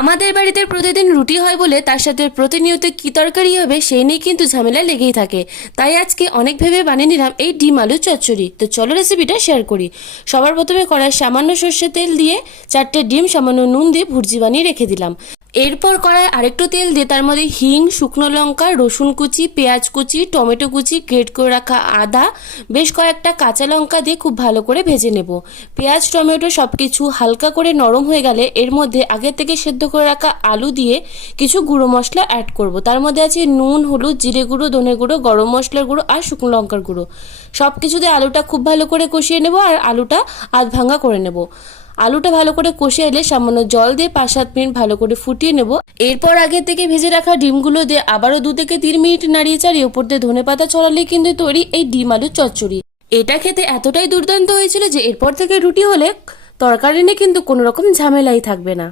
আমাদের বাড়িতে প্রতিদিন রুটি হয় বলে তার সাথে প্রতিনিয়ত কি তরকারি হবে সেই নিয়ে কিন্তু ঝামেলা লেগেই থাকে। তাই আজকে অনেক ভেবে বানিয়ে নিলাম এই ডিম আলু চচ্চড়ি। তো চলো রেসিপিটা শেয়ার করি। সবার প্রথমে কড়ায় সামান্য সর্ষের তেল দিয়ে 4টে ডিম সামান্য নুন দিয়ে ভুর্জি বানিয়ে রেখে দিলাম। এরপর কড়ায় আরেকটু তেল দিয়ে তার মধ্যে হিং, শুকনো লঙ্কা, রসুন কুচি, পেঁয়াজ কুচি, টমেটো কুচি, গ্রেট করে রাখা আদা, বেশ কয়েকটা কাঁচা লঙ্কা দিয়ে খুব ভালো করে ভেজে নেব। পেঁয়াজ টমেটো সব কিছু হালকা করে নরম হয়ে গেলে এর মধ্যে আগে থেকে সেদ্ধ করে রাখা আলু দিয়ে কিছু গুঁড়ো মশলা অ্যাড করব। তার মধ্যে আছে নুন, হলুদ, জিরে গুঁড়ো, ধনে গুঁড়ো, গরম মশলার গুঁড়ো আর শুকনো লঙ্কার গুঁড়ো। সব কিছু দিয়ে আলুটা খুব ভালো করে কষিয়ে নেব আর আলুটা আধ ভাঙা করে নেব। আলুটা ভালো করে কষে এলে সামান্য জল দিয়ে 5-7 মিনিট ভালো করে ফুটিয়ে নেব। এরপর আগে থেকে ভেজে রাখা ডিমগুলো দিয়ে আবারও 2 থেকে 3 মিনিট নাড়িয়ে চাড়িয়ে উপর দিয়ে ধনেপাতা ছড়ালে কিন্তু তৈরি এই ডিম আলুর চচ্চড়ি। এটা খেতে এতটাই দুর্দান্ত হয়েছিল যে এরপর থেকে রুটি হলে তরকারি নিয়ে কিন্তু কোনো রকম ঝামেলাই থাকবে না।